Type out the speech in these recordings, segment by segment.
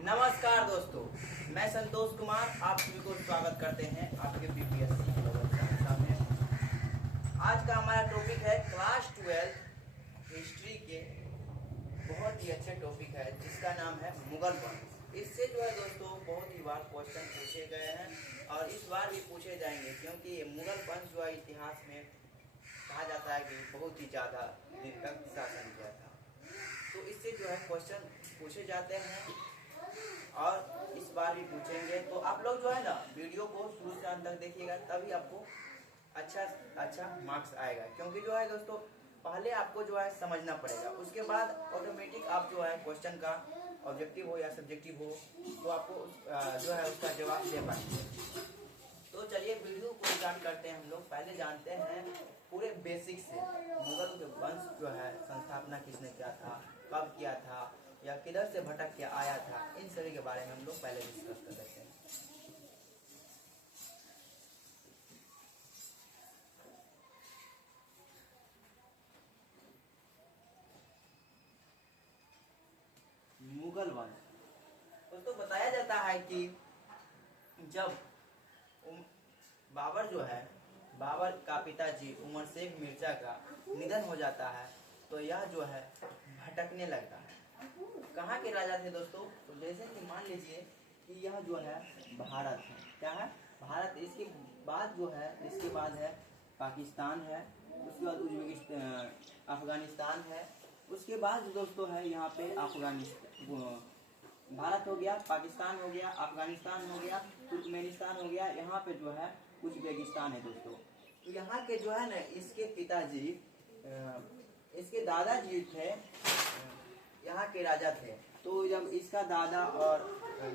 नमस्कार दोस्तों, मैं संतोष कुमार आप सभी को स्वागत करते हैं आपके बीपीएससी परीक्षा में। आज का हमारा टॉपिक है क्लास 12 हिस्ट्री के बहुत ही अच्छे टॉपिक है जिसका नाम है मुगल वंश। इससे जो है दोस्तों बहुत ही बार क्वेश्चन पूछे गए हैं और इस बार भी पूछे जाएंगे, क्योंकि ये मुगल वंश जो है इतिहास में कहा जाता है कि बहुत ही ज़्यादा दिन तक शासन किया था। तो इससे जो है क्वेश्चन पूछे जाते हैं और इस बार भी पूछेंगे। तो आप लोग जो है ना वीडियो को शुरू से अंत तक देखिएगा, तभी आपको अच्छा मार्क्स आएगा। क्योंकि जो है दोस्तों पहले आपको जो है समझना पड़ेगा, उसके बाद ऑटोमेटिक आप जो है क्वेश्चन का ऑब्जेक्टिव हो या सब्जेक्टिव हो तो आपको जो है उसका जवाब दे पाएंगे। तो चलिए वीडियो को स्टार्ट करते हैं। हम लोग पहले जानते हैं पूरे बेसिक से मुगल के वंश जो है संस्थापना किसने किया था, कब किया था या किधर से भटक के आया था, इन सभी के बारे में हम लोग पहले डिस्कस कर लेते हैं। मुगल वंश दोस्तों बताया जाता है कि जब बाबर जो है, बाबर का पिताजी उमर शेख मिर्जा का निधन हो जाता है तो यह जो है भटकने लगता है। कहाँ के राजा थे दोस्तों? तो जैसे कि मान लीजिए कि यह जो है भारत है, क्या है? भारत। इसके बाद जो है, इसके बाद है पाकिस्तान है, उसके बाद उज्बेकिस्तान, अफगानिस्तान है, उसके बाद दोस्तों है यहाँ पे अफगानिस्तान, भारत हो गया, पाकिस्तान हो गया, अफगानिस्तान हो गया, तुर्कमेनिस्तान हो गया, यहाँ पे जो है उज्बेकिस्तान है दोस्तों। तो यहाँ के जो है ना इसके पिताजी, इसके दादाजी थे, यहाँ के राजा थे। तो जब इसका दादा और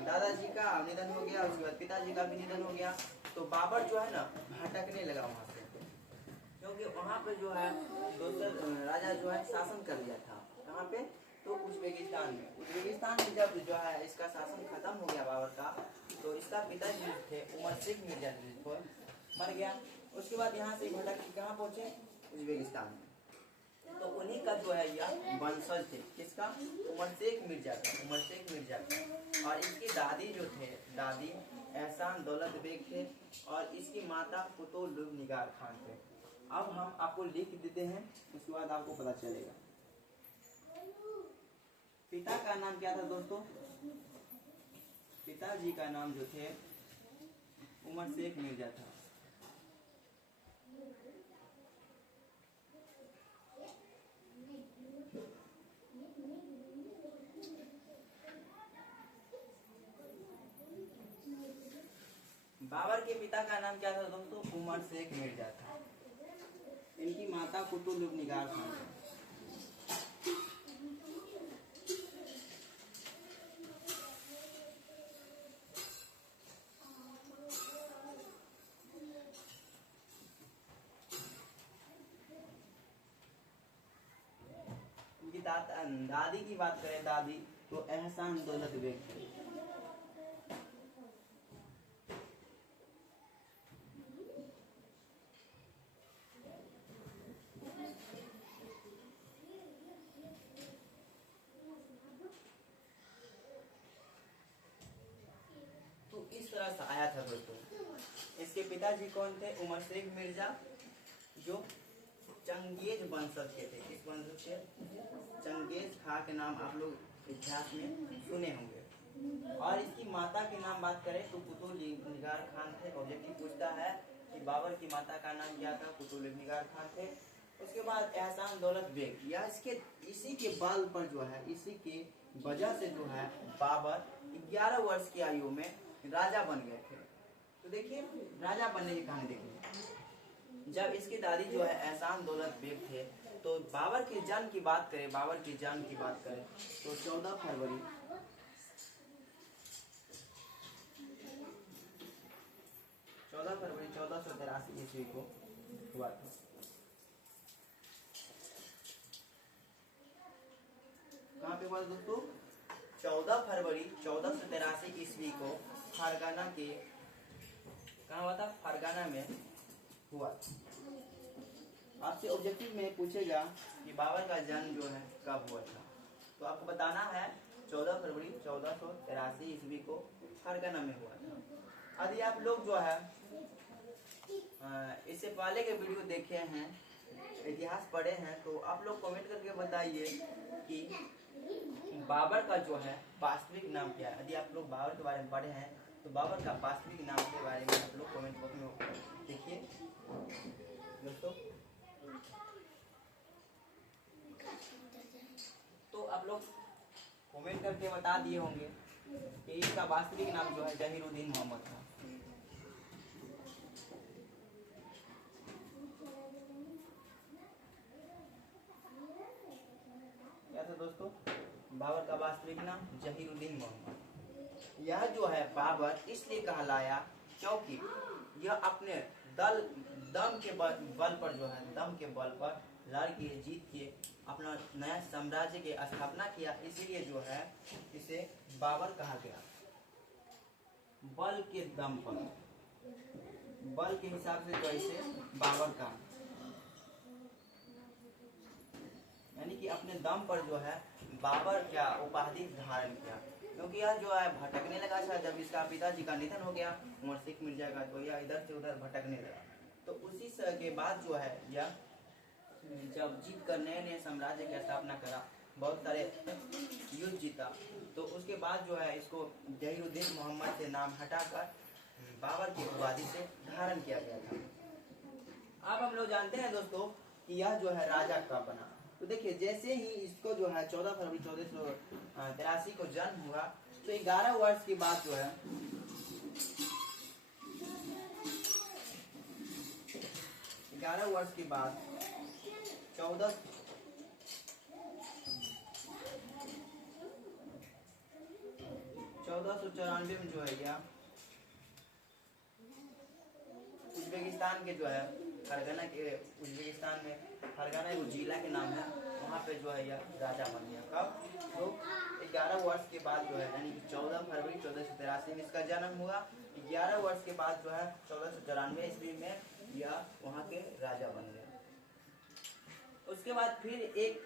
दादाजी का निधन हो गया, उसके बाद पिताजी का भी निधन हो गया, तो बाबर जो है ना भटकने लगा वहाँ से, क्योंकि वहाँ पे जो है दूसरा राजा जो है शासन कर लिया था। कहाँ पे? तो उज्बेकिस्तान में। उज्बेकिस्तान में जब जो है इसका शासन खत्म हो गया बाबर का, तो इसका पिताजी थे उमर शेख मिर्जा मर गया। उसके बाद यहाँ से भटक के कहाँ पहुँचे? उज्बेकिस्तान में। तो उन्हीं का जो है यह वंशज थे। किसका? उमर शेख मिर्जा का, उमर शेख मिर्जा का। और इसकी दादी जो थे, दादी एहसान दौलत बेग थे और इसकी माता कुतुब निगार खान थे। अब हम आपको लिख देते हैं, उसके बाद आपको पता चलेगा। पिता का नाम क्या था दोस्तों? पिताजी का नाम जो थे उमर शेख मिर्जा था। बाबर के पिता का नाम क्या था दोस्तों? उमर शेख मिर्जा था। इनकी माता कुतुब निगार खान थी। उनकी दादी की बात करें, दादी तो एहसान दौलत बेग थे। तो इस तरह से आया था दोस्तों। इसके पिताजी कौन थे? उमर शेख मिर्जा, जो चंगेज वंशज के थे। किस वंशज से? चंगेज खां के नाम आप लोग इतिहास में सुने होंगे। और इसकी माता के नाम बात करें तो कुतुब निगार खान थे। ऑब्जेक्टिव पूछता है कि बाबर की माता का नाम क्या था? कुतुब निगार खान थे। उसके बाद एहसान दौलत बेग, या इसके इसी के बल पर जो है, इसी के वजह से जो है बाबर 11 वर्ष की आयु में राजा बन गए थे। तो देखिए राजा बनने की कहानी देखिए। जब इसकी दादी जो है एहसान दौलत बेग थे, तो बाबर के जन्म की बात करें, बाबर के जन्म की बात करें तो 14 फरवरी 1483 ईस्वी को हुआ था। कहाँ पे हुआ दोस्तों? 14 फरवरी 1483 ईस्वी को फरगाना के, कहाँ हुआ था? फरगाना में हुआ। आपसे ऑब्जेक्टिव में पूछेगा कि बाबर का जन्म जो है कब हुआ था, तो आपको बताना है 14 फरवरी 1483 ईस्वी को फरगना में हुआ था। यदि आप लोग जो है इससे पहले के वीडियो देखे हैं, इतिहास पढ़े हैं, तो आप लोग कमेंट करके बताइए कि बाबर का जो है वास्तविक नाम क्या है। यदि आप लोग बाबर के बारे में पढ़े हैं तो बाबर का वास्तविक नाम के बारे में आप लोग कमेंट बॉक्स में देखिए दोस्तों। तो आप लोग कमेंट करके बता दिए होंगे कि इसका वास्तविक नाम जो है जहीरुद्दीन मोहम्मद था। क्या था दोस्तों? बाबर का वास्तविक नाम जहीरुद्दीन मोहम्मद। यह जो है बाबर इसलिए कहलाया क्योंकि यह अपने दम के बल पर जो है दम के बल पर लड़ के जीत के अपना नया साम्राज्य की स्थापना किया, इसीलिए जो है इसे बाबर कहा गया। बल के दम पर, बल के हिसाब से तो इसे बाबर का, यानी कि अपने दम पर जो है बाबर क्या उपाधि धारण किया, क्योंकि यह जो है भटकने लगा था। जब इसका पिताजी का निधन हो गया उमर शेख मिर्जा का, तो यह इधर से उधर भटकने लगा। तो उसी के बाद जो है यह जब जीत कर नए नए साम्राज्य की स्थापना करा, बहुत सारे युद्ध जीता, तो उसके बाद जो है इसको जहीरुद्दीन मोहम्मद से नाम हटाकर बाबर की उपाधि से धारण किया गया था। अब हम लोग जानते हैं दोस्तों कि यह जो है राजा कब बना। तो देखिए, जैसे ही इसको जो है 14 फरवरी 1483 को जन्म हुआ, तो 11 वर्ष के बाद जो है 11 वर्ष के बाद 1494 में जो है यह उज्बेकिस्तान के जो है फरगना के, उज्बेकिस्तान में फरगना एक जिला के नाम है, वहाँ पे जो है यह राजा बन गया। कब? तो 11 वर्ष के बाद जो है, यानी 14 फरवरी 1483 में इसका जन्म हुआ। 11 वर्ष के बाद जो है 1494 ईस्वी में यह वहाँ के राजा बन गया। उसके बाद फिर एक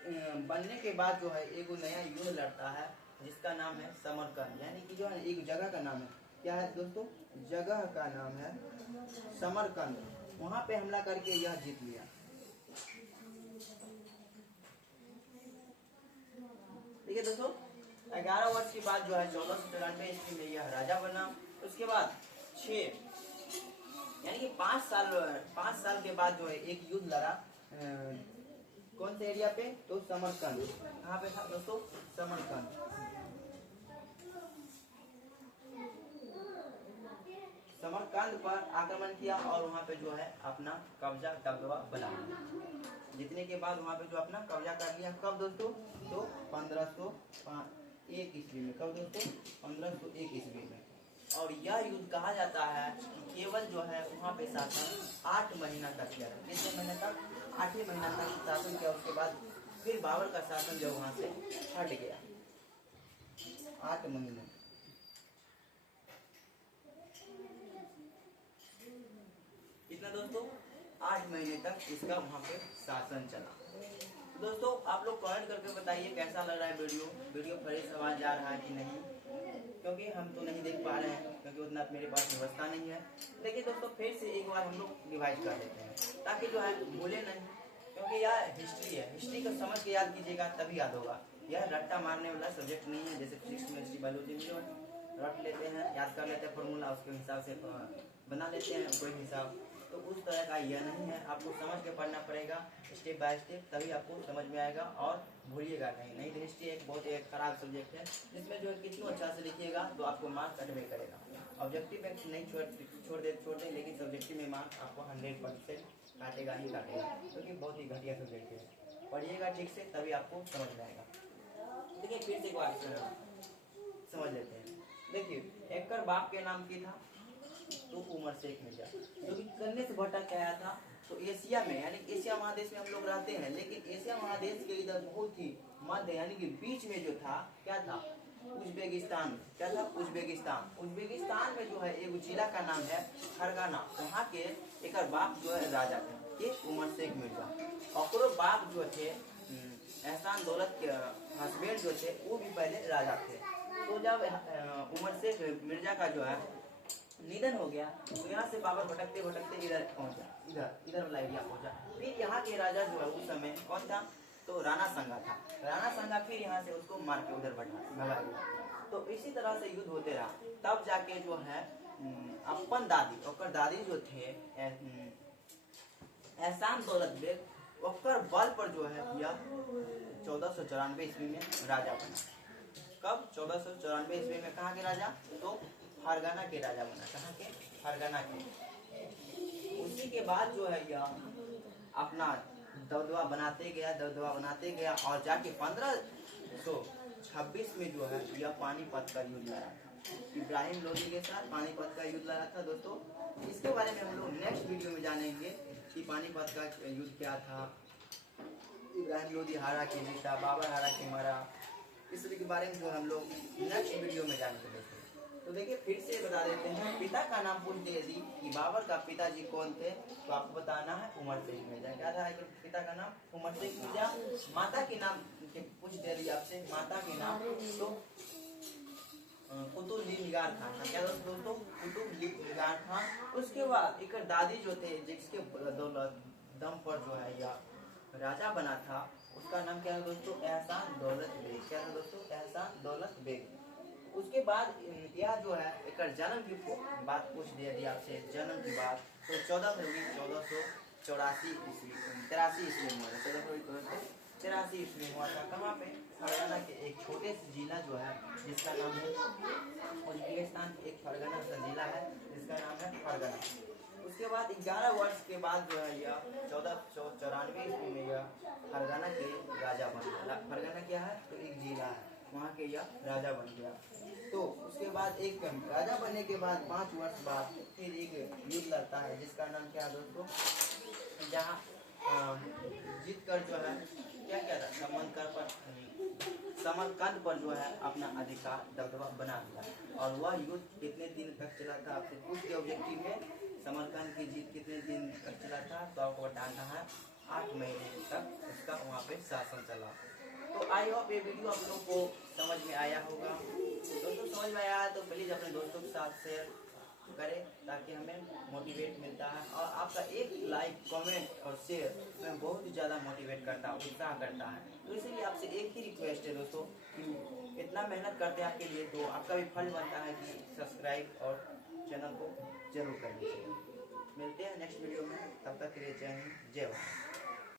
बनने के बाद जो है एक नया युद्ध लड़ता है जिसका नाम है समरकंद, यानी कि जो है एक जगह का नाम है। क्या है दोस्तों? जगह का नाम है समरकंद। वहां पे हमला करके यह जीत लिया। ठीक है दोस्तों, 11 वर्ष के बाद जो है 1494 ईस्वी में यह राजा बना। उसके बाद 6 यानी कि 5 साल के बाद जो है एक युद्ध लड़ा, कौन से एरिया पे? तो समरकंद। कहाँ पे था दोस्तों? समरकंद। समरकंद पर आक्रमण किया और वहाँ पे जो है अपना कब्जा दबदबा बना लिया। जीतने के बाद वहाँ पे जो अपना कब्जा कर लिया। कब दोस्तों? तो 1501 ईस्वी में। कब दोस्तों? 1501 ईस्वी में। और यह युद्ध कहा जाता है कि केवल जो है वहाँ पे शासन 8 महीना तक किया। कितने महीने तक? 8 महीना तक शासन किया। उसके बाद फिर बाबर का शासन जो वहाँ से हट गया। 8 महीने। कितना दोस्तों? 8 महीने तक इसका वहाँ पे शासन चला। दोस्तों आप लोग कमेंट करके बताइए कैसा लग रहा है वीडियो फ्रेश आवाज आ रहा है कि नहीं, क्योंकि हम तो नहीं देख पा रहे हैं, क्योंकि उतना मेरे पास व्यवस्था नहीं है। देखिए दोस्तों, फिर से एक बार हम लोग रिवाइज कर लेते हैं ताकि जो है भूले नहीं, क्योंकि यह हिस्ट्री है। हिस्ट्री को समझ के याद कीजिएगा तभी याद होगा। यह रट्टा मारने वाला सब्जेक्ट नहीं है, जैसे फिजिक्स केमिस्ट्री बायोलॉजी में जो रट लेते हैं, याद कर लेते हैं फॉर्मूला, उसके हिसाब से बना लेते हैं कोई हिसाब। तो उस तरह का यह नहीं है, आपको समझ के पढ़ना पड़ेगा स्टेप बाय स्टेप, तभी आपको समझ में आएगा और भूलिएगा नहीं तो हिस्ट्री एक बहुत एक खराब सब्जेक्ट है, जिसमें जो है कितना अच्छा से लिखिएगा तो आपको मार्क्स कटवे करेगा। ऑब्जेक्टिव में नहीं छोड़ दे, लेकिन सब्जेक्टिव में मार्क्स आपको 100% काटेगा ही काटेगा, क्योंकि बहुत ही घटिया सब्जेक्ट है। पढ़िएगा ठीक से तभी आपको समझ में आएगा। देखिए फिर से एक बार समझ लेते हैं। देखिए एक बाप के नाम की था तो उमर शेख मिर्जा, जो कि करने से भटक आया था। तो एशिया में, यानी एशिया महादेश में हम लोग रहते हैं, लेकिन एशिया महादेश के इधर बहुत ही मध्य यानी कि बीच में जो था, क्या था? उज्बेकिस्तान। क्या था? उज्बेकिस्तान में जो है एक जिला का नाम है फरगना। वहाँ के एक बाप जो है राजा थे, ये उमर शेख मिर्जा। और बाप जो थे एहसान दौलत के हस्बैंड जो थे वो भी पहले राजा थे। तो जब उमर शेख मिर्जा का जो है निधन हो गया तो यहाँ से बाबर भटकते भटकते इधर पहुंचा, इधर वाला एरिया पहुंचा। फिर यहाँ के राजा जो है उस समय कौन था, तो राणा संगा था। राणा संगा फिर यहाँ से उसको मार के उधर भगा दिया। तो इसी तरह से युद्ध होते रहा। तब जाके जो है अपन दादी और दादी जो थे एहसान दौलत बेग ओकर बल पर जो है यह 1494 ईस्वी में राजा बना। कब? 1494 ईस्वी में। कहाँ के राजा? तो फरगना के राजा बना। कहाँ के? फरगना के। उसी के बाद जो है यह अपना दबदबा बनाते गया और जाके 1526 में जो है यह पानीपत का युद्ध लड़ा था। इब्राहिम लोदी के साथ पानीपत का युद्ध लड़ा था दोस्तों। इसके बारे में हम लोग नेक्स्ट वीडियो में जानेंगे कि पानीपत का युद्ध क्या था, इब्राहिम लोदी हारा के जीता, बाबर हारा के मरा, इसलिए के बारे में जो हम लोग नेक्स्ट वीडियो में जानेंगे दोस्तों। तो देखिए फिर से बता देते हैं, पिता का नाम पूछ दिया यदि कि बाबर का पिताजी कौन थे तो आपको बताना है उमर शेख मिर्जा। क्या था पिता का नाम? उमर शेख मिर्जा। माता के नाम पूछ दिया आपसे, माता के नाम तो कुतुब निगार खान था। क्या दोस्तों? कुतुब निगार खान। उसके बाद एक दादी जो थे जिसके दौलत दम पर जो है या राजा बना था, उसका नाम क्या है दोस्तों? एहसान दौलत बेग। क्या था दोस्तों? एहसान दौलत बेग। उसके बाद यह जो है एक जन्म की बात पूछ दिया आपसे, जन्म की बात तो 14 फरवरी 1483 ईस्वी में हुआ था। 14 फरवरी 1483 ईस्वी में हुआ था। कहाँ पे? फरगना के एक छोटे से जिला जो है जिसका नाम है उज्बेकिस्तान के एक फरगना सा जिला है जिसका नाम है फरगना। उसके बाद 11 वर्ष के बाद जो है यह 1494 ईस्वी में यह फरगना के राजा बन गया। फरगना क्या है? तो एक जिला है, वहाँ के यह राजा बन गया। तो उसके बाद एक राजा बनने के बाद 5 वर्ष बाद फिर एक युद्ध लड़ता है जिसका नाम क्या है दोस्तों? जहाँ जीत कर जो है क्या था, समरकंद पर जो है अपना अधिकार दबदबा बना दिया। और वह युद्ध कितने दिन तक चला था आपसे पूछ के ऑब्जेक्टिव में, समरकंद की जीत कितने दिन तक चला था तो आपको बताना है 8 महीने तक उसका वहाँ पे शासन चला। तो आई होप ये वीडियो आप लोगों को समझ में आया होगा। दोस्तों समझ में आया है तो प्लीज़ अपने दोस्तों के साथ शेयर करें ताकि हमें मोटिवेट मिलता है। और आपका एक लाइक, कमेंट और शेयर हमें बहुत ही ज़्यादा मोटिवेट करता है, उत्साह करता है। तो इसलिए आपसे एक ही रिक्वेस्ट है दोस्तों कि इतना मेहनत करते हैं आपके लिए तो आपका भी फर्ज बनता है कि सब्सक्राइब और चैनल को जरूर कर लीजिए। मिलते हैं नेक्स्ट वीडियो में, तब तक के लिए जय हिंद, जय भारत।